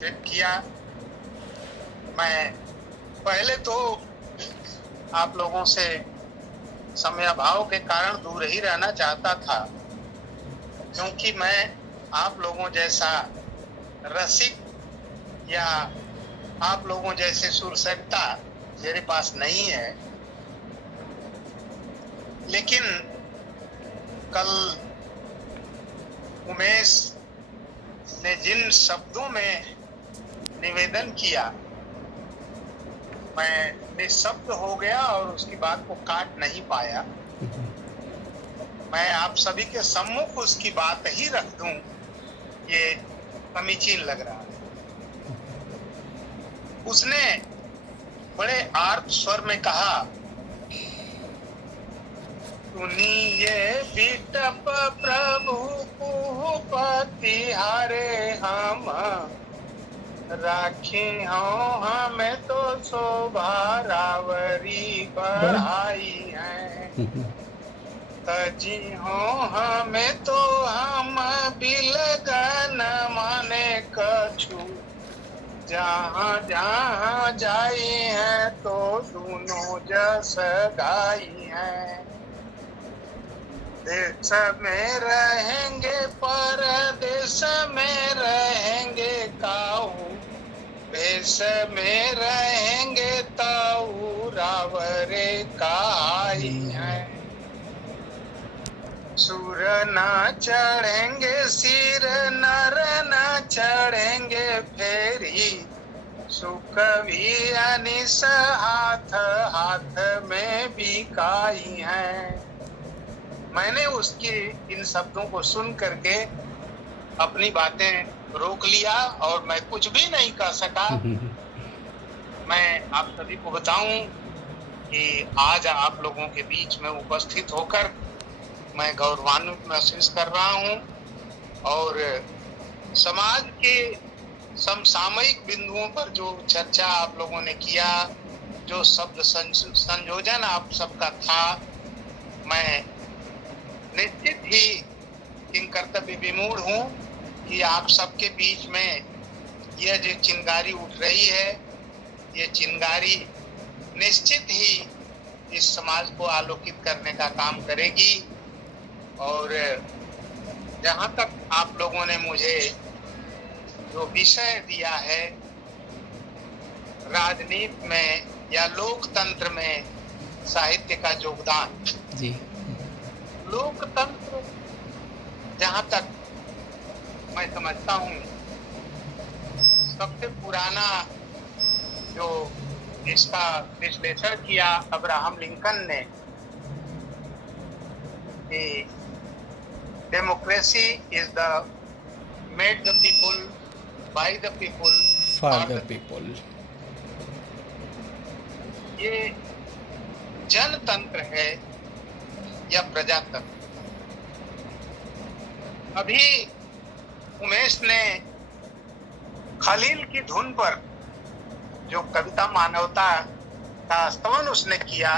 किया। मैं पहले तो आप लोगों से समय अभाव के कारण दूर ही रहना चाहता था, क्योंकि मैं आप लोगों जैसा रसिक या आप लोगों जैसे सुरसंता मेरे पास नहीं है। लेकिन कल उमेश ने जिन शब्दों में निवेदन किया, मैं निःशब्द हो गया और उसकी बात को काट नहीं पाया। मैं आप सभी के सम्मुख उसकी बात ही रख दूं, ये समीचीन लग रहा है। उसने बड़े आर्त स्वर में कहा, सुनिए विटप प्रभु कुपति हारे हम राखी हो हमें तो शोभा रावरी बढ़ाई है। तजी हो हमें तो हम बिलगन माने कछु, जहाँ जहाँ जाई है तो दोनों जस गाई है। देश में रहेंगे परदेश में रहेंगे काऊ, देश में रहेंगे ताऊ रावरे काई है। सुर न चढ़ेंगे सिर नर न चढ़ेंगे फेरी, सुख भी अनिस हाथ हाथ में बिकाई है। मैंने उसकी इन शब्दों को सुन करके अपनी बातें रोक लिया और मैं कुछ भी नहीं कह सका। मैं आप सभी को बताऊं कि आज आप लोगों के बीच में उपस्थित होकर मैं गौरवान्वित महसूस कर रहा हूं और समाज के समसामयिक बिंदुओं पर जो चर्चा आप लोगों ने किया, जो शब्द संयोजन आप सबका था, मैं निश्चित ही इन कर्तव्य विमूढ़ हूं कि आप सबके बीच में यह जो चिंगारी उठ रही है, ये चिंगारी निश्चित ही इस समाज को आलोकित करने का काम करेगी। और जहां तक आप लोगों ने मुझे जो विषय दिया है, राजनीति में या लोकतंत्र में साहित्य का योगदान जी, लोकतंत्र जहां तक मैं समझता हूं सबसे पुराना जो इसका विश्लेषण किया अब्राहम लिंकन ने, democracy is the made the people by the people for the people. ये जनतंत्र है या प्रजातंत्र। अभी उमेश ने खलील की धुन पर जो कविता मानवता का स्तवन उसने किया,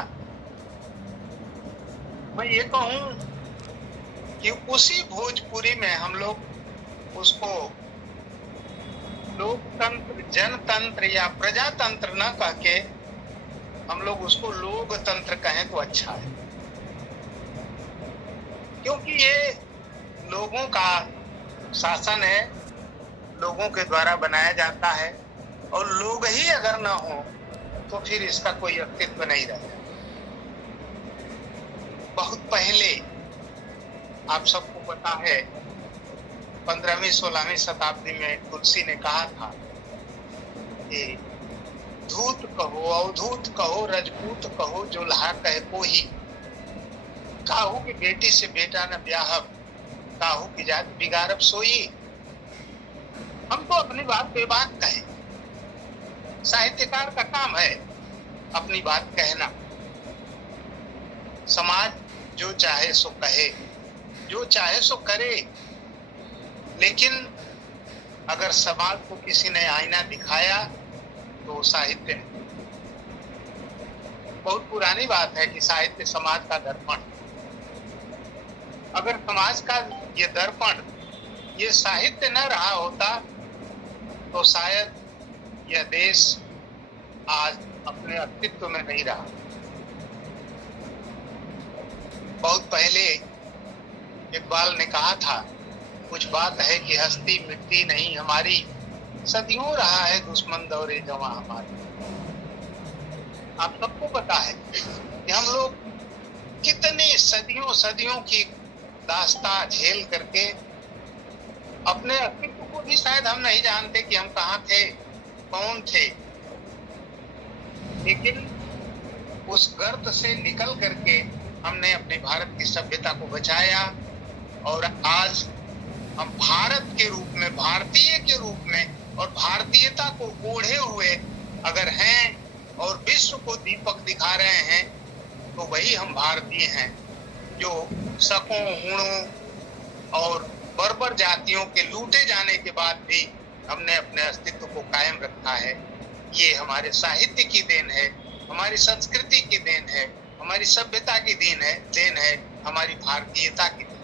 मैं ये कहूं कि उसी भोजपुरी में हम लोग उसको लोकतंत्र, जनतंत्र या प्रजातंत्र न कह के हम लोग उसको लोकतंत्र कहें तो अच्छा है, क्योंकि ये लोगों का शासन है, लोगों के द्वारा बनाया जाता है और लोग ही अगर ना हो तो फिर इसका कोई अस्तित्व नहीं रहता। बहुत पहले आप सबको पता है 15वीं 16वीं शताब्दी में तुलसी ने कहा था कि धूत कहो अवधूत कहो रजपूत कहो जोल्हा कहे कोही, काहू की बेटी से बेटा न ब्याहब, काहू की जात बिगाड़ब सोई। हम तो अपनी बात बेबाक कहें, साहित्यकार का काम है अपनी बात कहना। समाज जो चाहे सो कहे, जो चाहे सो करे, लेकिन अगर समाज को किसी ने आईना दिखाया तो साहित्य है। बहुत पुरानी बात है कि साहित्य समाज का दर्पण। अगर समाज का ये दर्पण, ये साहित्य न रहा होता तो शायद यह देश आज अपने अस्तित्व में नहीं रहा। बहुत पहले इकबाल ने कहा था, कुछ बात है कि हस्ती मिटती नहीं हमारी, सदियों रहा है दुश्मन दौरे जवां हमारे। आप सबको पता है कि हम लोग कितनी सदियों की दास्तां झेल करके अपने अस्तित्व को भी शायद हम नहीं जानते कि हम कहाँ थे, कौन थे, लेकिन उस गर्त से निकल करके हमने अपने भारत की सभ्यता को बचाया और आज हम भारत के रूप में, भारतीय के रूप में और भारतीयता को ओढ़े हुए अगर हैं और विश्व को दीपक दिखा रहे हैं तो वही हम भारतीय हैं, जो शकों, हुणों और बर्बर जातियों के लूटे जाने के बाद भी हमने अपने अस्तित्व को कायम रखा है। ये हमारे साहित्य की देन है, हमारी संस्कृति की देन है, हमारी सभ्यता की देन है, हमारी भारतीयता की देन।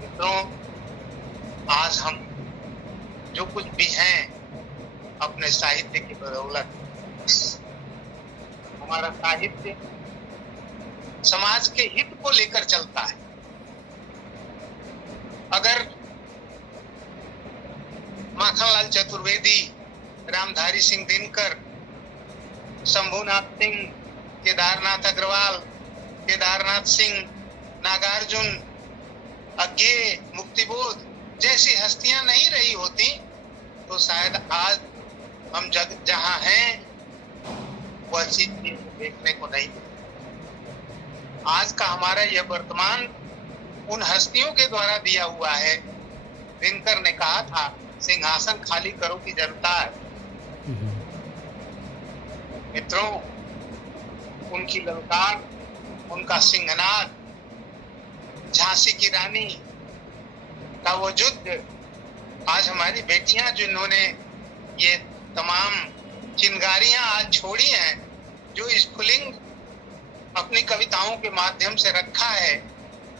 मित्रों, आज हम जो कुछ भी हैं अपने साहित्य की बदौलत, हमारा साहित्य समाज के हित को लेकर चलता है। अगर माखनलाल चतुर्वेदी, रामधारी सिंह दिनकर, शंभुनाथ सिंह, केदारनाथ अग्रवाल, केदारनाथ सिंह, नागार्जुन, अज्ञे, मुक्तिबोध जैसी हस्तियां नहीं रही होती तो शायद आज हम जहां हैं वह चीज देखने को नहीं मिलती। आज का हमारा यह वर्तमान उन हस्तियों के द्वारा दिया हुआ है। दिनकर ने कहा था, सिंहासन खाली करो की जनता है। मित्रों, उनकी ललकार, उनका सिंहनाद, झांसी की रानी का वो युद्ध, आज हमारी बेटियां जिन्होंने ये तमाम चिंगारियां आज छोड़ी हैं, जो स्फुलिंग अपनी कविताओं के माध्यम से रखा है,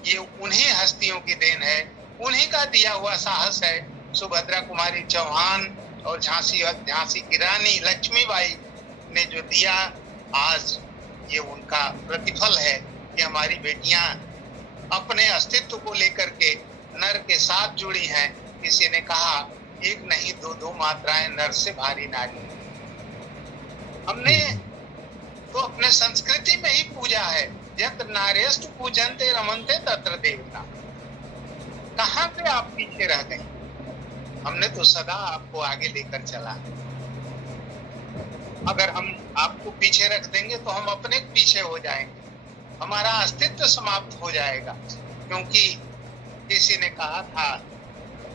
ये उन्हीं हस्तियों की देन है, उन्हीं का दिया हुआ साहस है। सुभद्रा कुमारी चौहान और झांसी की रानी लक्ष्मीबाई ने जो दिया, आज ये उनका प्रतिफल है कि हमारी बेटियां अपने अस्तित्व को लेकर के नर के साथ जुड़ी हैं। किसी ने कहा, एक नहीं दो मात्राएं नर से भारी नारी। हमने तो अपने संस्कृति में ही पूजा है, यत्र नार्यस्तु पूजन्ते रमन्ते तत्र देवता। कहां पे आप पीछे रह गए? हमने तो सदा आपको आगे लेकर चला। अगर हम आपको पीछे रख देंगे तो हम अपने पीछे हो जाएंगे, हमारा अस्तित्व समाप्त हो जाएगा। क्योंकि किसी ने कहा था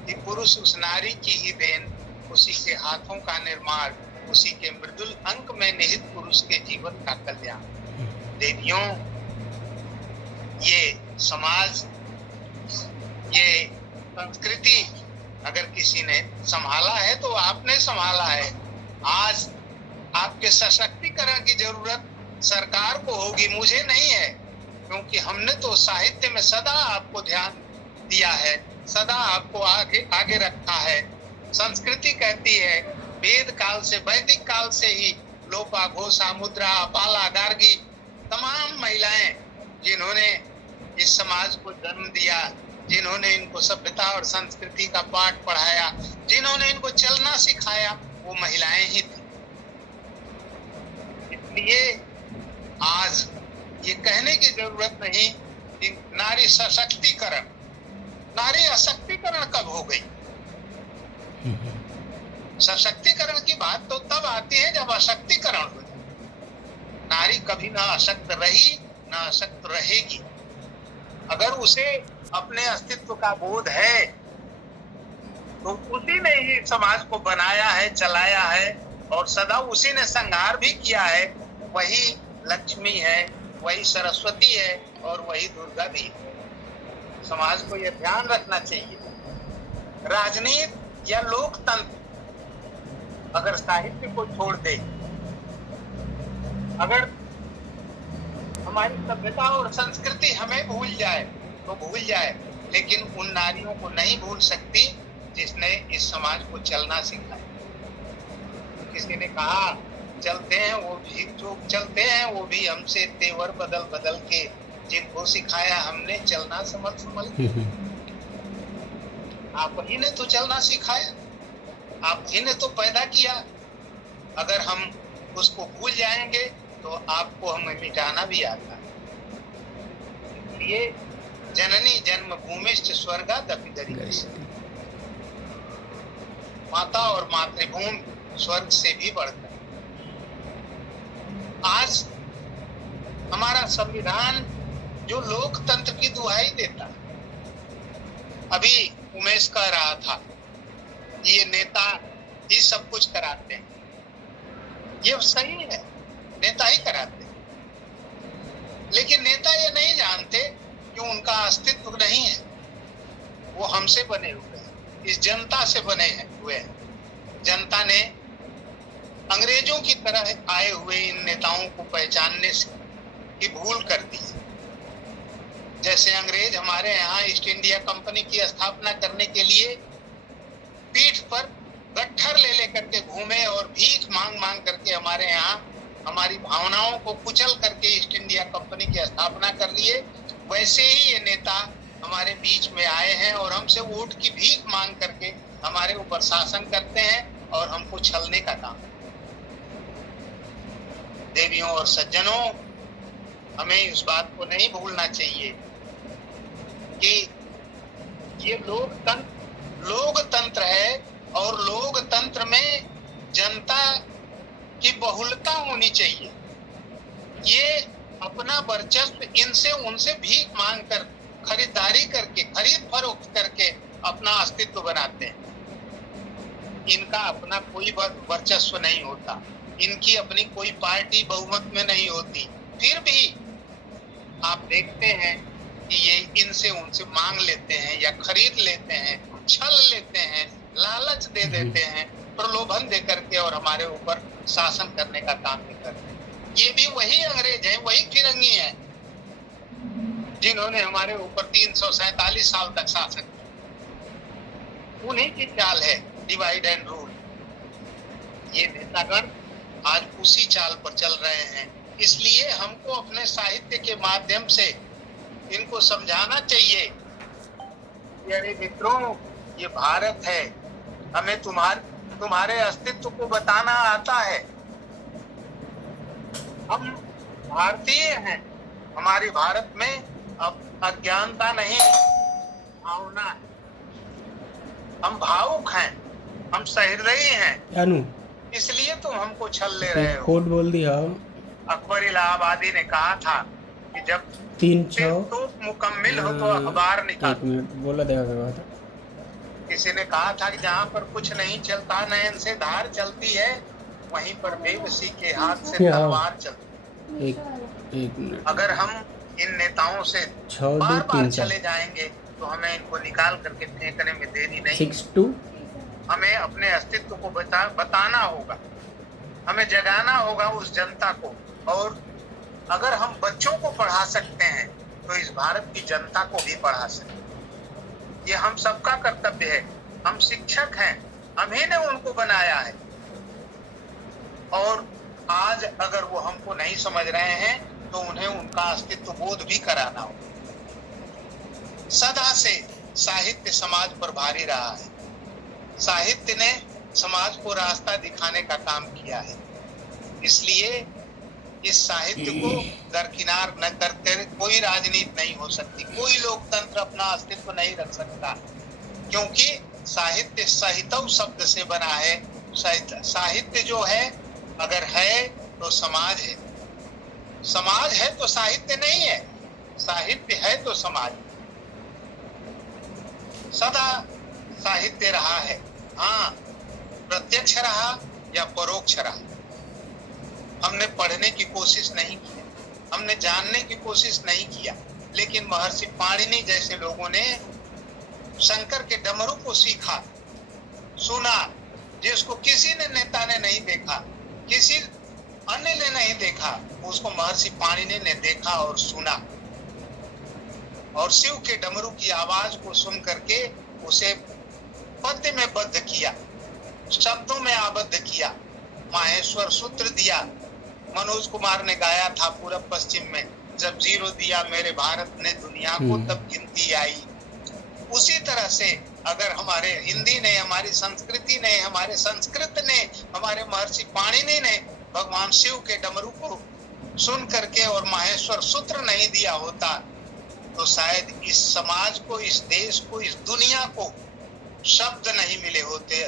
कि पुरुष उस नारी की ही देन, उसी के हाथों का निर्माण, उसी के मृदुल अंक में निहित पुरुष के जीवन का कल्याण। देवियों, ये समाज, ये संस्कृति अगर किसी ने संभाला है तो आपने संभाला है। आज आपके सशक्तिकरण की जरूरत सरकार को होगी, मुझे नहीं है, क्योंकि हमने तो साहित्य में सदा आपको ध्यान दिया है, सदा आपको आगे रखा है। संस्कृति कहती है, वेद काल से, वैदिक काल से ही लोपा, घोषा, मुद्रा, पाला, गार्गी, तमाम महिलाएं जिन्होंने इस समाज को जन्म दिया, जिन्होंने इनको सभ्यता और संस्कृति का पाठ पढ़ाया, जिन्होंने इनको चलना सिखाया, वो महिलाएं ही थी। इसलिए आज ये कहने की जरूरत नहीं कि नारी सशक्तिकरण, नारी अशक्तिकरण कब हो गई? सशक्तिकरण की बात तो तब आती है जब अशक्तिकरण हो जाए। नारी कभी ना अशक्त रही, ना अशक्त रहेगी। अगर उसे अपने अस्तित्व का बोध है तो उसी ने ही समाज को बनाया है, चलाया है और सदा उसी ने संहार भी किया है। वही लक्ष्मी है, वही सरस्वती है और वही दुर्गा भी है। समाज को यह ध्यान रखना चाहिए। राजनीति या लोकतंत्र अगर साहित्य को छोड़ दे, अगर हमारी सभ्यता और संस्कृति हमें भूल जाए तो भूल जाए, लेकिन उन नारियों को नहीं भूल सकती जिसने इस समाज को चलना सिखाया। किसी ने कहा चलते हैं वो भी, जो चलते हैं वो भी हमसे तेवर बदल बदल के, जिनको सिखाया हमने चलना संभल संभल के। आप ही ने तो चलना सिखाया, आप ही ने तो पैदा किया। अगर हम उसको भूल जाएंगे तो आपको हमें मिटाना भी आता है। इसलिए जननी जन्मभूमिश्च स्वर्गादपि गरीयसी, माता और मातृभूमि स्वर्ग से भी बढ़कर। आज हमारा संविधान जो लोकतंत्र की दुहाई देता, अभी उमेश कह रहा था ये नेता ही सब कुछ कराते हैं, ये सही है, नेता ही कराते हैं, लेकिन नेता ये नहीं जानते कि उनका अस्तित्व नहीं है, वो हमसे बने हुए हैं, इस जनता से बने हुए हैं। जनता ने अंग्रेजों की तरह आए हुए इन नेताओं को पहचानने से की भूल कर दी। जैसे अंग्रेज हमारे यहाँ ईस्ट इंडिया कंपनी की स्थापना करने के लिए पीठ पर गट्ठर ले लेकर के घूमे और भीख मांग मांग करके हमारे यहाँ हमारी भावनाओं को कुचल करके ईस्ट इंडिया कंपनी की स्थापना कर लिए, वैसे ही ये नेता हमारे बीच में आए हैं और हमसे वोट की भीख मांग करके हमारे ऊपर शासन करते हैं और हमको छलने का काम। देवियों और सज्जनों, हमें इस बात को नहीं भूलना चाहिए कि ये लोकतंत्र है और लोकतंत्र में जनता की बहुलता होनी चाहिए। ये अपना वर्चस्व इनसे उनसे भीख मांग कर, खरीदारी करके, खरीद फरोख्त करके अपना अस्तित्व बनाते हैं। इनका अपना कोई वर्चस्व नहीं होता, इनकी अपनी कोई पार्टी बहुमत में नहीं होती, फिर भी आप देखते हैं कि ये इनसे उनसे मांग लेते हैं या खरीद लेते हैं, छल लेते हैं, लालच दे देते हैं, प्रलोभन दे करके और हमारे ऊपर शासन करने का काम भी करते हैं। ये भी वही अंग्रेज हैं, वही फिरंगी हैं जिन्होंने हमारे ऊपर 347 साल तक शासन किया। उन्हीं की चाल है डिवाइड एंड रूल। ये नेतागण आज उसी चाल पर चल रहे हैं। इसलिए हमको अपने साहित्य के माध्यम से इनको समझाना चाहिए कि अरे मित्रों, ये भारत है, हमें तुम्हारे अस्तित्व को बताना आता है। हम भारतीय हैं, हमारी भारत में अब अज्ञानता नहीं, भावना है। हम भावुक हैं, हम सहृदयी हैं, इसलिए तुम हमको छल ले रहे हो। कोड बोल दिया। अकबर इलाहाबादी ने कहा था कि जब 300 तो मुकम्मिल हो तो अखबार निकाल। 1 मिनट बोला देगा। किसी ने कहा था कि जहाँ पर कुछ नहीं चलता नयन से धार चलती है, वहीं पर बेबसी के हाथ से तलवार चलती है। एक मिनट। अगर हम इन नेताओं से बार बार चले जाएंगे तो हमें इनको निकाल करके फेंकने में देरी नहीं। 62 हमें अपने अस्तित्व को बताना होगा, हमें जगाना होगा उस जनता को। और अगर हम बच्चों को पढ़ा सकते हैं तो इस भारत की जनता को भी पढ़ा सकते हैं। ये हम सबका कर्तव्य है। हम शिक्षक हैं, हम ही ने उनको बनाया है। और आज अगर वो हमको नहीं समझ रहे हैं तो उन्हें उनका अस्तित्व बोध भी कराना होगा। सदा से साहित्य समाज पर भारी रहा है। साहित्य ने समाज को रास्ता दिखाने का काम किया है। इसलिए इस साहित्य को दरकिनार न करते कोई राजनीति नहीं हो सकती, कोई लोकतंत्र अपना अस्तित्व नहीं रख सकता, क्योंकि साहित्य सहितव शब्द से बना है। साहित्य जो है, अगर है तो समाज है, समाज है तो साहित्य नहीं है, साहित्य है तो समाज। सदा साहित्य रहा है, हाँ, प्रत्यक्ष रहा या परोक्ष रहा। हमने पढ़ने की कोशिश नहीं की, हमने जानने की कोशिश नहीं किया, लेकिन महर्षि पाणिनि जैसे लोगों ने शंकर के डमरू को सीखा, सुना, जिसको किसी ने नेता ने नहीं देखा, किसी अन्य ने नहीं देखा, उसको महर्षि पाणिनि ने देखा और सुना। और शिव के डमरू की आवाज को सुन करके उसे पद्य में बद्ध किया, शब्दों में आबद्ध किया, माहेश्वर सूत्र दिया। मनोज कुमार ने गाया था पूरब पश्चिम में, जब जीरो दिया मेरे भारत ने दुनिया को तब गिनती आई। उसी तरह से अगर हमारे हिंदी ने, हमारी संस्कृति ने, हमारे संस्कृत ने, हमारे महर्षि पाणिनि ने भगवान शिव के डमरू को सुन करके और माहेश्वर सूत्र नहीं दिया होता तो शायद इस समाज को, इस देश को, इस दुनिया को शब्द नहीं मिले होते,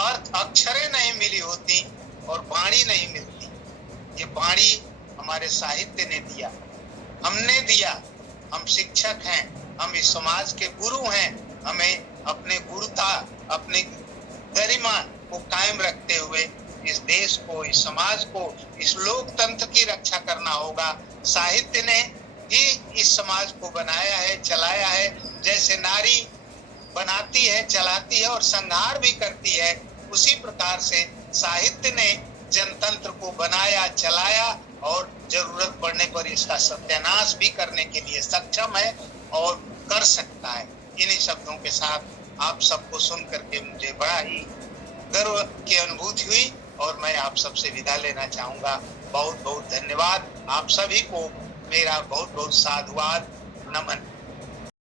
अर्थ अक्षरें नहीं मिली होती और वाणी नहीं मिलती। ये वाणी हमारे साहित्य ने दिया, हमने दिया। हम शिक्षक हैं, हम इस समाज के गुरु हैं। हमें अपने गुरुता, अपनी गरिमा को कायम रखते हुए इस देश को, इस समाज को, इस लोकतंत्र की रक्षा करना होगा। साहित्य ने ही इस समाज को बनाया है, चलाया है। जैसे नारी बनाती है, चलाती है और संहार भी करती है, उसी प्रकार से साहित्य ने जनतंत्र को बनाया, चलाया और जरूरत पड़ने पर इसका सत्यानाश भी करने के लिए सक्षम है और कर सकता है। इन्हीं शब्दों के साथ आप सबको सुन करके मुझे बड़ा ही गर्व की अनुभूति हुई और मैं आप सबसे विदा लेना चाहूंगा। बहुत बहुत धन्यवाद। आप सभी को मेरा बहुत बहुत साधुवाद, नमन।